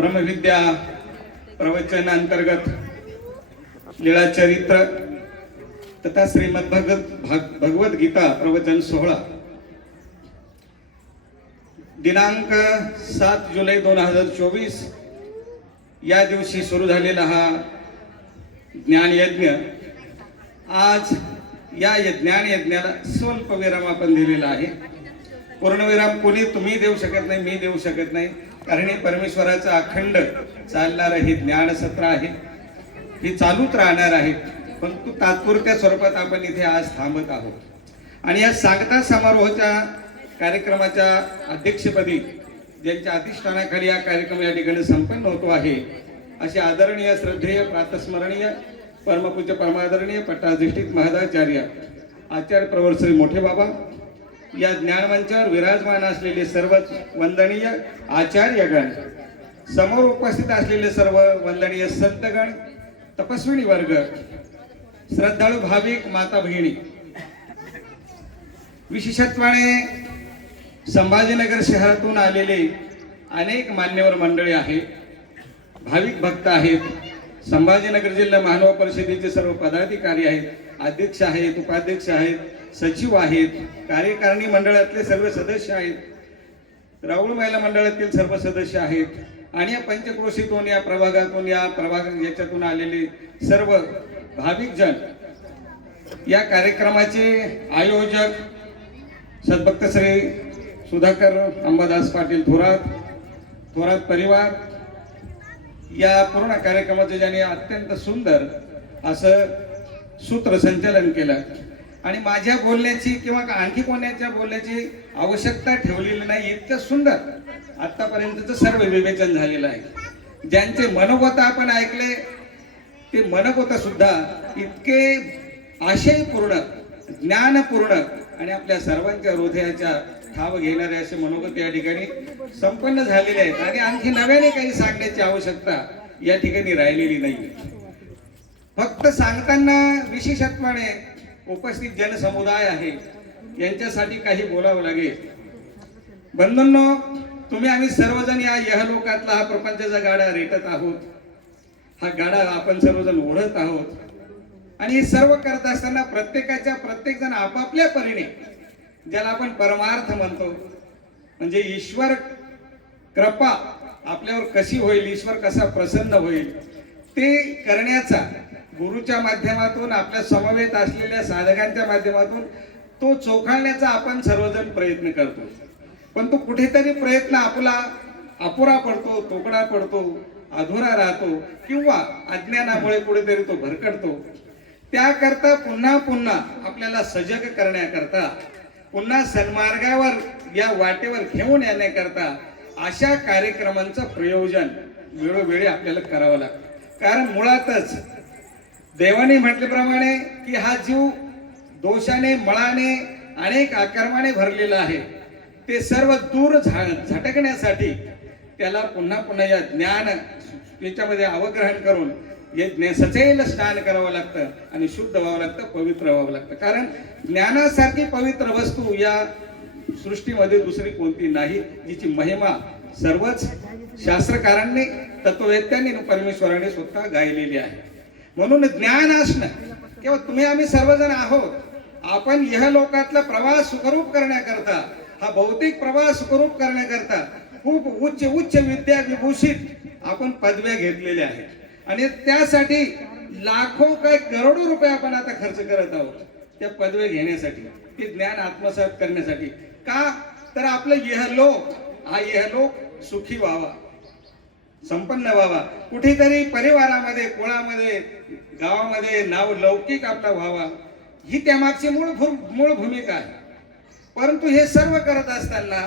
ब्रह्मविद्या प्रवचनांतर्गत अंतर्गत लीळा चरित्र तथा श्रीमद भगवत भाग भगवत गीता प्रवचन सोहळा. दिनांक सात जुलै दोन हजार चोवीस या दिवशी सुरू झालेला हा ज्ञान यज्ञ आज या ज्ञान यज्ञाला स्वल्प विराम आपण दिलेला आहे. पूर्णविराम कोणी तुम्ही देऊ शकत नाही मी देऊ शकत नाही. कारण हे परमेश्वराचं अखंड चालणारं हे ज्ञान सत्र आहे. हे चालूच राहणार आहे. परंतु तात्पुरत्या स्वरूपात आपण इथे आज थांबत आहोत. आणि या सांगता समारोहाच्या कार्यक्रमाच्या अध्यक्षपदी ज्यांच्या अधिष्ठानाखाली हा कार्यक्रम या ठिकाणी संपन्न होतो आहे असे आदरणीय श्रद्धेय प्रातस्मरणीय परमपूज्य परमादरणीय पट्टाधिष्ठित महादाचार्य आचार्य प्रवर श्री मोठे बाबा या ज्ञानमंचावर विराजमान असलेले सर्वच वंदनीय आचार्यगण समोर उपस्थित असलेले सर्व वंदनीय संतगण तपस्विनी वर्ग श्रद्धाळू भाविक माता बहिणी विशेषत्वाने संभाजीनगर शहरातून आलेले अनेक मान्यवर मंडळी आहेत भाविक भक्त आहेत संभाजीनगर जिल्हा मानव परिषदेचे सर्व पदाधिकारी आहेत अध्यक्ष आहेत उपाध्यक्ष आहेत सचिव आहेत कार्यकारिणी मंडळातले सर्व सदस्य आहेत. राहुल महिला मंडळातील सर्व सदस्य आहेत. आणि या पंचक्रोशीतून या प्रभागातून या प्रभाग याच्यातून आलेले सर्व भाविक जन या कार्यक्रमाचे आयोजक सद्भक्त श्री सुधाकर अंबादास पाटील थोरात थोरात परिवार या पूर्ण कार्यक्रमाचे ज्याने अत्यंत सुंदर असं सूत्रसंचालन केलं. आणि माझ्या बोलण्याची किंवा आणखी कोणाच्या बोलण्याची आवश्यकता ठेवलेली नाही इतकं सुंदर. आत्तापर्यंतचं सर्व विवेचन झालेलं आहे. ज्यांचे मनोगत आपण ऐकले ते मनोगत सुद्धा इतके आशयपूर्ण ज्ञानपूर्ण आणि आपल्या सर्वांच्या हृदयाच्या ठाव घेणारे असे मनोगत या ठिकाणी संपन्न झालेले आहेत. आणि आणखी नव्याने काही सांगण्याची आवश्यकता या ठिकाणी राहिलेली नाही फक्त सांगताना विशेषत्वाने उपस्थित जनसमुदाय आहे यांच्यासाठी काही बोलावं लागेल. बंधूंनो तुम्ही आम्ही सर्वजण या यहलोकातला हा प्रपंचाचा गाडा रेटत आहोत. हा गाडा आपण सर्वजण ओढत आहोत. आणि हे सर्व करत असताना प्रत्येकाच्या प्रत्येक जण आपापल्या परीने ज्याला आपण परमार्थ म्हणतो म्हणजे ईश्वर कृपा आपल्यावर कशी होईल ईश्वर कसा प्रसन्न होईल ते करण्याचा गुरुच्या माध्यमातून आपल्या समवेत असलेल्या साधकांच्या माध्यमातून तो चोखाळण्याचा आपण सर्वजण प्रयत्न करतो. पण तो कुठेतरी प्रयत्न आपला अपुरा पडतो तोकडा पडतो अधुरा राहतो किंवा अज्ञानामुळे कुठेतरी तो भरकटतो. त्याकरता पुन्हा पुन्हा आपल्याला सजग करण्याकरता पुन्हा सन्मार्गावर या वाटेवर घेऊन येण्याकरता अशा कार्यक्रमांचं प्रयोजन वेळोवेळी आपल्याला करावं लागतं. कारण मुळातच देवाने म्हटल्याप्रमाणे की हा जीव दोषाने मळाने अनेक आकर्माने भरलेला आहे. ते सर्व दूर झा झटकण्यासाठी त्याला पुन्हा पुन्हा या ज्ञान याच्यामध्ये अवग्रहण करून हे सचैल स्नान करावं लागतं आणि शुद्ध व्हावं लागतं पवित्र व्हावं लागतं. कारण ज्ञानासारखी पवित्र वस्तू या सृष्टीमध्ये दुसरी कोणती नाही जिची महिमा सर्वच शास्त्रकारांनी तत्ववेत्यांनी परमेश्वराने स्वतः गायलेली आहे. म्हणून ज्ञान असणं. किंवा तुम्ही आम्ही सर्वजण आहोत. आपण यह लोकातला प्रवास सुखरूप करण्याकरता हा भौतिक प्रवास सुखरूप करण्याकरता खूप उच्च उच्च विद्या विभूषित आपण पदव्या घेतलेल्या आहेत. आणि त्यासाठी लाखो काय करोडो रुपये आपण आता खर्च करत आहोत त्या पदव्या घेण्यासाठी ते ज्ञान आत्मसात करण्यासाठी. का? तर आपलं यह लोक हा यहलोक सुखी व्हावा. संपन्न व्हावा. कुठेतरी परिवारामध्ये कुळामध्ये गावामध्ये नाव लौकिक आपला व्हावा. ही त्यामागची मूळ भू मूळ भूमिका आहे. परंतु हे सर्व करत असताना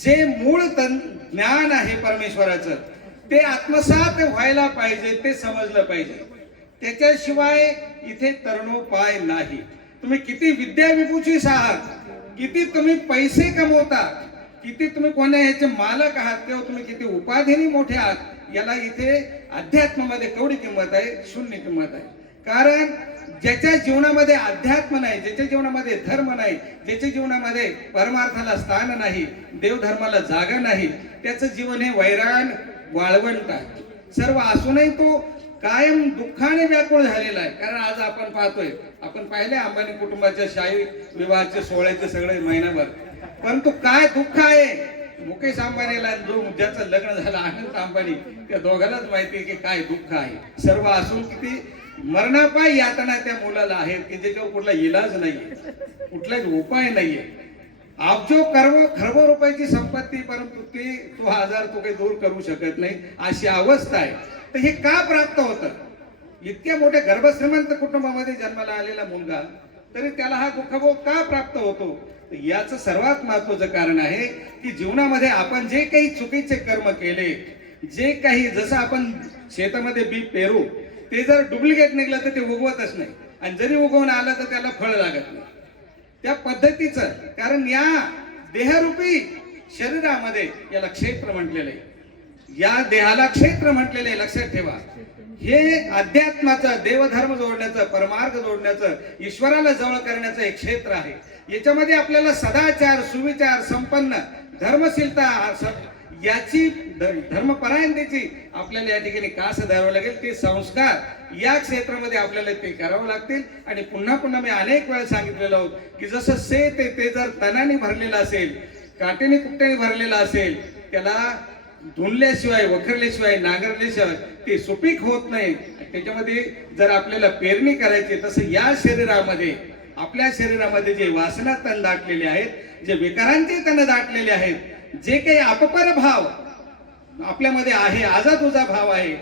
जे मूळ तन ज्ञान आहे परमेश्वराचं ते आत्मसात व्हायला पाहिजे ते समजलं पाहिजे. त्याच्याशिवाय इथे तरणोपाय नाही. तुम्ही किती विद्या आहात किती तुम्ही पैसे कमवता किती तुम्ही कोण्या ह्याचे मालक आहात तेव्हा तुम्ही किती उपाधीने मोठे आहात याला इथे अध्यात्मामध्ये केवढी किंमत आहे? शून्य किंमत आहे. कारण ज्याच्या जीवनामध्ये अध्यात्म नाही ज्याच्या जीवनामध्ये धर्म नाही ज्याच्या जीवनामध्ये परमार्थाला स्थान नाही देवधर्माला जागा नाही त्याचं जीवन हे वैराण वाळवंट आहे. सर्व असूनही तो कायम दुःखाने व्याकुळ झालेला आहे. कारण आज आपण पाहतोय आपण पाहिले अंबानी कुटुंबाच्या शाही विवाहाचे सोहळ्याचे सगळे महिनाभर. परंतु काय दुःख आहे? मुकेश अंबानीला जो ज्याचं लग्न झालं अनंत अंबानी त्या दोघांनाच माहिती आहे की काय दुःख आहे. सर्व असून किती मरणापाय यातना त्या मुलाला आहेत की ज्याच्यावर कुठला इलाज नाहीये कुठलाच उपाय नाहीये. आपजो कर्व खर्व रुपयाची संपत्ती परंतु ती तो आजार तो काही दूर करू शकत नाही अशी अवस्था आहे. तर हे का प्राप्त होतं? इतक्या मोठ्या गर्भश्रीमंत कुटुंबामध्ये जन्माला आलेला मुलगा तरी त्याला हा दुःखभोग का प्राप्त होतो? याचं सर्वात महत्वाचं कारण आहे की जीवनामध्ये आपण जे काही चुकीचे कर्म केले जे काही जसं आपण शेतामध्ये बी पेरू ते जर डुप्लिकेट निघलं तर ते उगवतच नाही. आणि जरी उगवून आलं तर त्याला फळ लागत नाही. त्या पद्धतीचं कारण या देहरूपी शरीरामध्ये याला क्षेत्र म्हटलेलं आहे. या देहाला क्षेत्र म्हटलेलं आहे, लक्षात ठेवा. हे अध्यात्माचं देवधर्म जोडण्याचं परमार्ग जोडण्याचं ईश्वराला जवळ करण्याचं एक क्षेत्र आहे. याच्यामध्ये आपल्याला सदाचार सुविचार संपन्न धर्मशीलता स- याची धर्मपरायणतेची आपल्याला या ठिकाणी कास धरावं लागेल? ते संस्कार या क्षेत्रामध्ये आपल्याला ते करावं लागतील. आणि पुन्हा पुन्हा मी अनेक वेळा सांगितलेलं आहोत की जसं से ते ते जर तणाने भरलेलं असेल काटेने कुट्ट्याने भरलेलं असेल त्याला धुनल्याशिवाय वखरल्याशिवाय नांगरल्याशिवाय ते सुपीक होत नाही. त्याच्यामध्ये जर आपल्याला पेरणी करायची तसं या शरीरामध्ये आपल्या शरीरामध्ये जे वासना तण दाटलेले आहेत जे विकारांचे तण दाटलेले आहेत जे काही अपपर भाव आपल्यामध्ये आहे आजादुजा भाव आहे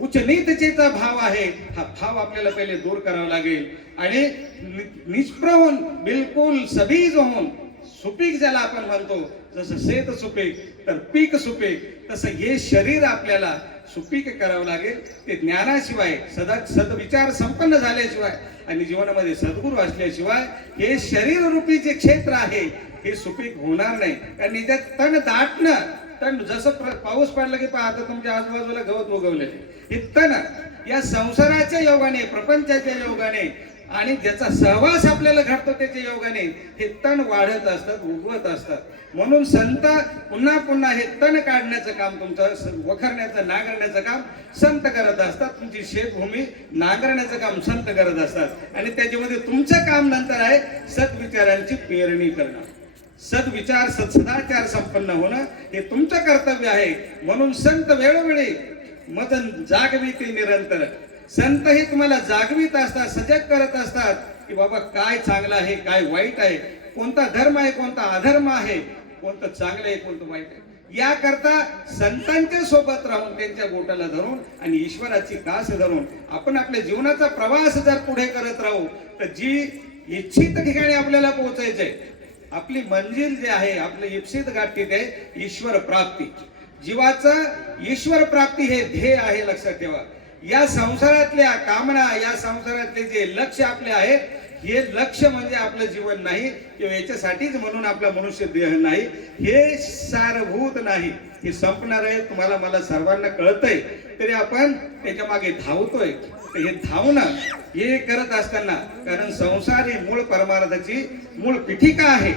उच्च नीतचेचा भाव आहे हा भाव आपल्याला पहिले दूर करावा लागेल. आणि नि- निष्प्र होऊन बिलकुल सबीज होऊन सुपीक ज्याला आपण म्हणतो जसं शेत सुपीक तर पीक सुपीक तसं हे शरीर आपल्याला सुपीक करावं लागेल. ते ज्ञानाशिवाय सदा सदविचार संपन्न झाल्याशिवाय आणि जीवनामध्ये सद्गुरू असल्याशिवाय हे शरीर रूपी जे क्षेत्र आहे हे सुपीक होणार नाही. कारण याच्यात तण दाटणं तण जसं प्र- पाऊस पडला की पाहता तुमच्या आजूबाजूला गवत उगवलेले हे तण या संसाराच्या योगाने प्रपंचाच्या योगाने आणि ज्याचा सहवास आपल्याला घडतो त्याच्या योगाने हे तण वाढत असतात उगवत असतात. म्हणून संत पुन्हा पुन्हा हे तण काढण्याचं काम तुमचं वखरण्याचं नांगरण्याचं काम संत करत असतात. तुमची शेतभूमी नांगरण्याचं काम संत करत असतात. आणि त्याच्यामध्ये तुमचं काम नंतर आहे सद्विचारांची पेरणी करणं. सद्विचार सत्सदाचार संपन्न होणं हे तुमचं कर्तव्य आहे. म्हणून संत वेळोवेळी मदन जागविते निरंतर संत हे तुम्हाला जागवीत असतात सजग करत असतात की बाबा काय चांगलं आहे काय वाईट आहे कोणता धर्म आहे कोणता अधर्म आहे कोणतं चांगलं आहे कोणतं वाईट आहे. याकरता संतांच्या सोबत राहून त्यांच्या बोटाला धरून आणि ईश्वराची कास धरून आपण आपल्या जीवनाचा प्रवास जर पुढे करत राहू तर जी इच्छित ठिकाणी आपल्याला पोहोचायचंय आपली मंजिल जे आहे आपलं इप्सित गाठी ते ईश्वर प्राप्ती. जीवाचं ईश्वर प्राप्ती हे ध्येय आहे लक्षात ठेवा. या संसारातल्या कामना या संसारातले जे लक्ष आपले आहेत हे लक्ष म्हणजे आपलं जीवन नाही किंवा याच्यासाठीच म्हणून आपला मनुष्य देह नाही हे सारभूत नाही. हे संपणार आहे तुम्हाला मला सर्वांना कळतंय. तरी आपण त्याच्यामागे धावतोय. तर हे धावणं हे करत असताना कारण संसार ही मूळ परमार्थाची मूळ पिठिका आहे.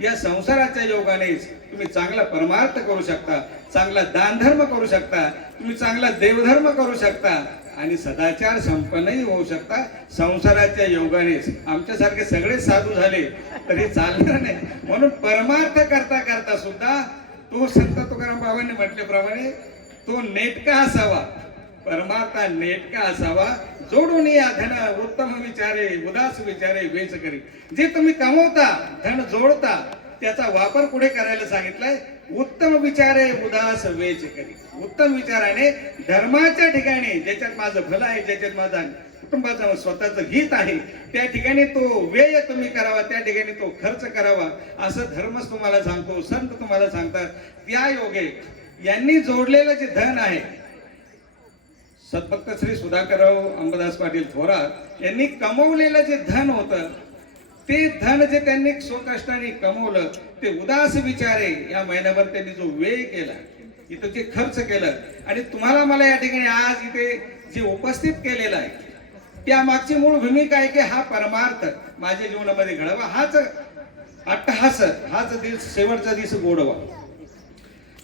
या संसाराच्या योगानेच तुम्ही चांगला परमार्थ करू शकता चांगला दानधर्म करू शकता तुम्ही चांगला देवधर्म करू शकता आणि सदाचार संपन्नही होऊ शकता. संसाराच्या योगानेच आमच्यासारखे सगळे साधू झाले तरी चालणार नाही. म्हणून परमार्थ करता करता सुद्धा तो संत तुकाराम बाबांनी म्हटल्याप्रमाणे तो नेटका असावा. परमार्था नेटका असावा जोडून या धन उत्तम विचारे उदास विचारे वेच करी जे तुम्ही कमवता धन जोडता त्याचा वापर पुढे करायला सांगितलाय उत्तम विचारे उदास वेच करी उत्तम विचाराने धर्माच्या ठिकाणी ज्याच्यात माझं भलं आहे ज्याच्यात माझा कुटुंबाचं स्वतःचं हित आहे त्या ठिकाणी तो व्यय तुम्ही करावा त्या ठिकाणी तो खर्च करावा असं धर्मच तुम्हाला सांगतो संत तुम्हाला सांगतात. त्या योगे यांनी जोडलेलं जे धन आहे सद्भक्त श्री सुधाकरराव अंबादास पाटील थोरात यांनी कमवलेलं जे धन होतं ते धन जे त्यांनी स्वकष्टाने कमवलं ते उदास विचारे या महिन्याभर त्यांनी जो वेळ केला इथं जे खर्च केलं आणि तुम्हाला मला या ठिकाणी आज इथे जे उपस्थित केलेलं आहे त्या मागची मूळ भूमिका आहे की हा परमार्थ माझ्या जीवनामध्ये घडावा हाच अट्टहास हाच दिवस शेवटचा दिवस गोडवा.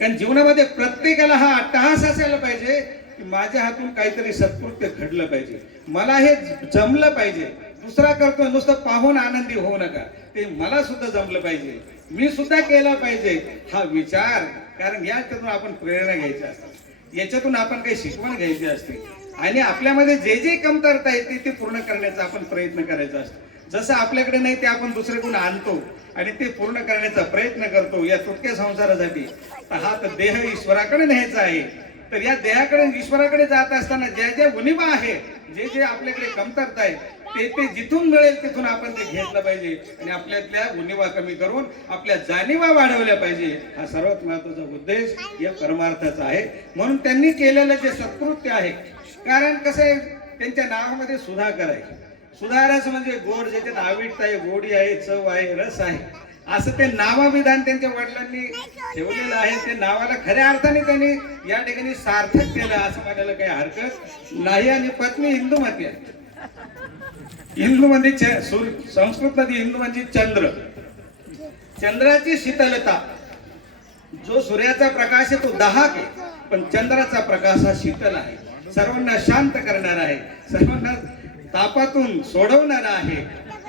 कारण जीवनामध्ये प्रत्येकाला हा अट्टहास असायला पाहिजे की माझ्या हातून काहीतरी सत्कृत्य घडलं पाहिजे. मला हे जमलं पाहिजे. दुसरा करतो नुसतं पाहून आनंदी होऊ नका. ते मला सुद्धा जमलं पाहिजे. मी सुद्धा केला पाहिजे हा विचार. कारण याच्यातून आपण प्रेरणा घ्यायची असते. याच्यातून आपण काही शिकवण घ्यायची असते. आणि आपल्यामध्ये जे जे कमतरता येते ते ते पूर्ण करण्याचा आपण प्रयत्न करायचा असतो. जसं आपल्याकडे नाही ते आपण दुसरीकडून आणतो आणि ते पूर्ण करण्याचा प्रयत्न करतो या तुटक्या संसारासाठी. हा तर देह ईश्वराकडे न्यायचा आहे. तर या देहाकडे ईश्वराकडे जात असताना ज्या ज्या उणिवा आहे जे जे आपल्याकडे कमतरता आहे ते ते जिथून मिळेल तिथून आपण ते घेतलं पाहिजे. आणि आपल्यातल्या उणिवा कमी करून आपल्या जाणीवा वाढवल्या पाहिजे. हा सर्वात महत्त्वाचा उद्देश या परमार्थाचा आहे. म्हणून त्यांनी केलेलं जे सत्कृत्य आहे कारण कसं आहे त्यांच्या नावामध्ये सुधाकर आहे. सुधारस म्हणजे गोड ज्याच्यात आविटता आहे गोडी आहे चव आहे रस आहे. असं ते नावाविधान त्यांच्या वडिलांनी ठेवलेलं आहे. ते नावाला खऱ्या अर्थाने त्यांनी या ठिकाणी सार्थक केलं असं म्हणायला काही हरकत नाही. आणि पत्नी हिंदूमती आहे. हिंदू म्हणजे सूर- संस्कृत मध्ये हिंदू म्हणजे चंद्र. चंद्राची शीतलता. जो सूर्याचा प्रकाश आहे तो दाहक आहे. पण चंद्राचा प्रकाश हा शीतल आहे. सर्वांना शांत करणारा आहे. सर्वांना तापातून सोडवणारा आहे.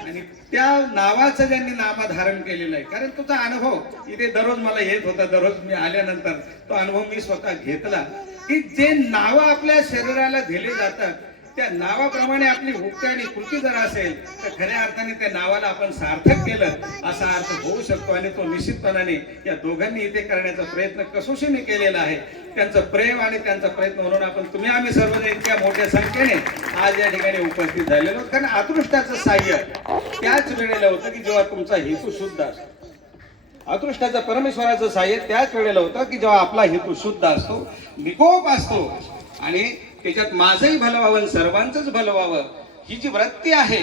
आणि त्या नावाचं ज्यांनी नामधारण केलेलं आहे कारण तुझा अनुभव इथे दररोज मला येत होता दररोज मी आल्यानंतर तो अनुभव मी स्वतः घेतला की जे नावं आपल्या शरीराला दिले जातात त्या नावाप्रमाणे आपली भुक्ती आणि कृती जर असेल तर खऱ्या अर्थाने त्या नावाला आपण सार्थक केलं असा अर्थ होऊ शकतो आणि तो निश्चितपणाने या दोघांनी इथे करण्याचा प्रयत्न कसोशीने केलेला आहे. त्यांचं प्रेम आणि त्यांचा प्रयत्न म्हणून आपण तुम्ही आम्ही सर्वजण इतक्या मोठ्या संख्येने आज या ठिकाणी उपस्थित झालेलो कारण अदृष्टाचं साह्य त्याच वेळेला होतं की जेव्हा तुमचा हेतू शुद्ध असतो. अदृष्टाचं परमेश्वराचं साह्य त्याच वेळेला होतं की जेव्हा आपला हेतू शुद्ध असतो निकोप असतो आणि त्याच्यात माझंही भलं व्हावं आणि सर्वांचंच भलं व्हावं ही जी वृत्ती आहे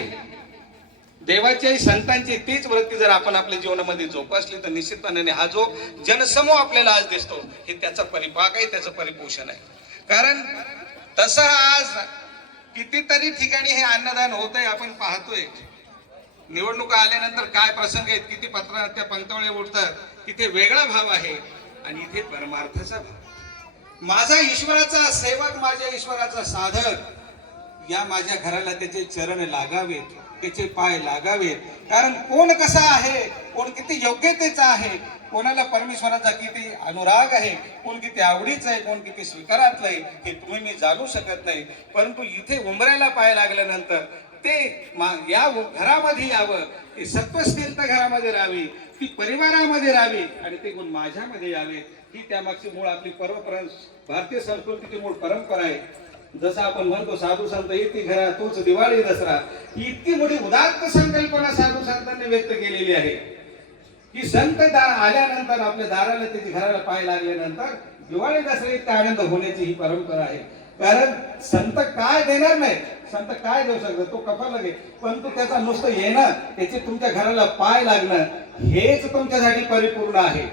देवाची संतांची तीच वृत्ती जर आपण आपल्या जीवनामध्ये जोपासली तर निश्चितपणाने हा जो जनसमूह आपल्याला आज दिसतो हे त्याचा परिपाक आहे त्याचं परिपोषण आहे. कारण तसं आज कितीतरी ठिकाणी हे अन्नदान होत आहे आपण पाहतोय. निवडणुका आल्यानंतर काय प्रसंग आहेत किती पत्र त्या पंक्तवळे उठतात तिथे वेगळा भाव आहे आणि इथे परमार्थाचा भाव माझा ईश्वराचा सेवक माझ्या ईश्वराचा साधक या माझ्या घराला त्याचे चरण लागावेत त्याचे पाय लागावेत. कारण कोण कसा आहे? कोण किती योग्यतेचा आहे? कोणाला परमेश्वराचा किती अनुराग आहे? कोण किती आवडीचं आहे? कोण किती स्वीकारातलं आहे? हे तुम्ही मी जाणू शकत नाही. परंतु इथे उंबऱ्याला पाय लागल्यानंतर ते मा- या घरामध्ये यावं. ती सत्वस्थिरता घरामध्ये राहावी. ती परिवारामध्ये राहावी. आणि ते गुण माझ्यामध्ये यावे ही त्यामागची मूळ आपली परंपरा भारतीय संस्कृतीची मूळ परंपरा आहे. जसं आपण म्हणतो साधू संत येते घरा तोच दिवाळी दसरा. ही इतकी मोठी उदात्त संकल्पना साधू संतांनी व्यक्त केलेली आहे. की संत दार आल्यानंतर आपल्या दाराला त्याची घराला पाय लागल्यानंतर दिवाळी दसरा इतका आनंद होण्याची ही परंपरा आहे. कारण संत काय देणार नाही संत काय देऊ शकतो तो कपाला पण परंतु त्याचा नुसतं येणं त्याचे तुमच्या घराला पाय लागणं हेच तुमच्यासाठी परिपूर्ण आहे.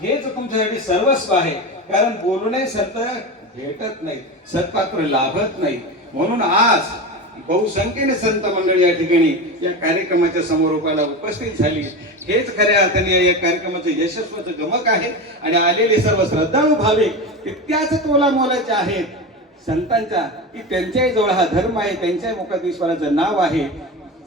हेच तुमच्यासाठी सर्वस्व आहे. कारण बोलणे संत भेटत नाही सत्पात्र लाभत नाही. म्हणून आज बहुसंख्येने संत मंडळी या ठिकाणी या कार्यक्रमाच्या समारोपाला उपस्थित झाली. हेच खऱ्या अर्थाने या कार्यक्रमाचं यशस्वाचं गमक आहे. आणि आलेले सर्व श्रद्धाळू भाविक इतक्याच तोला मोलाचे आहेत. संतांच्या की त्यांच्याही जवळ हा धर्म आहे त्यांच्याही मुखात ईश्वराचं नाव आहे.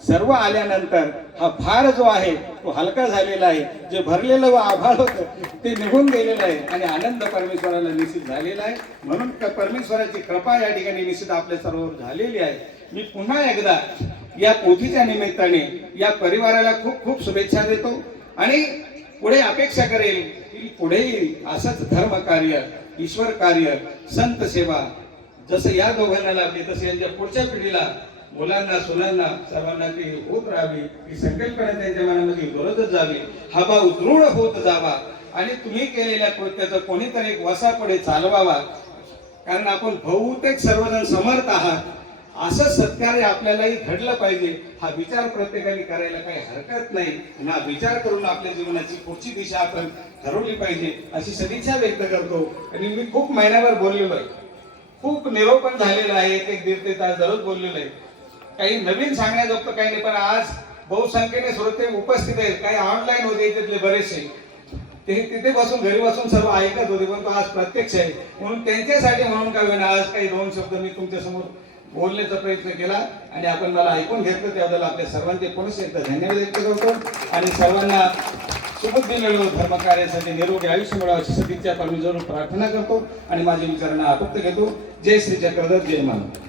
सर्व आल्यानंतर हा भार जो आहे तो हलका झालेला आहे. जे भरलेलं व आभाळ होतं ते निघून गेलेलं आहे आणि आनंद परमेश्वराला निश्चित झालेला आहे. म्हणून परमेश्वराची कृपा या ठिकाणी निश्चित आपल्या सर्वांवर झालेली आहे. मी पुन्हा एकदा या पोथीच्या निमित्ताने या परिवाराला खूप खूप शुभेच्छा देतो. आणि पुढे अपेक्षा करेल की पुढेही असंच धर्म कार्य ईश्वर कार्य संत सेवा जसं या दोघांना लाभली तसं यांच्या पुढच्या पिढीला मुलांना सुलांना सर्वांना ती होत राहावी ही संकल्पना त्यांच्या मनामध्ये दररोजच जावी. हवा भाव दृढ होत जावा. आणि तुम्ही केलेल्या कृत्याचा कोणीतरी एक वसा पुढे चालवावा. कारण आपण बहुतेक सर्वजण समर्थ आहात. असं सत्कार्य आपल्यालाही घडलं पाहिजे. हा विचार प्रत्येकाने करायला काही हरकत नाही. आणि हा विचार करून आपल्या जीवनाची पुढची दिशा आपण ठरवली पाहिजे अशी सदिच्छा व्यक्त करतो. आणि मी खूप महिन्याभर बोललेलो आहे. खूप निरोपण झालेलं आहे. एक एक दीड ते तास दररोज बोललेलो आहे. काही नवीन सांगण्याजोगतं काही नाही. पण आज बहुसंख्येने श्रोते उपस्थित आहेत. काही ऑनलाईन होते त्यातले बरेचसे. ते तिथे बसून घरी बसून सर्व ऐकत होते पण तो आज प्रत्यक्ष आहे. म्हणून त्यांच्यासाठी म्हणून काय होईना आज काही दोन शब्द मी तुमच्यासमोर बोलण्याचा प्रयत्न केला आणि आपण मला ऐकून घेतलं त्याबद्दल आपल्या सर्वांचे पुनश्च एकदा धन्यवाद व्यक्त करतो. आणि सर्वांना सुबुद्धी मिळवू धर्मकार्यासाठी निरोगी आयुष्य मिळावं अशी सदिच्छा मी जरूर प्रार्थना करतो. आणि माझ्या विचारांना आपुक्त घेतो. जय श्री चक्रधर जय मानव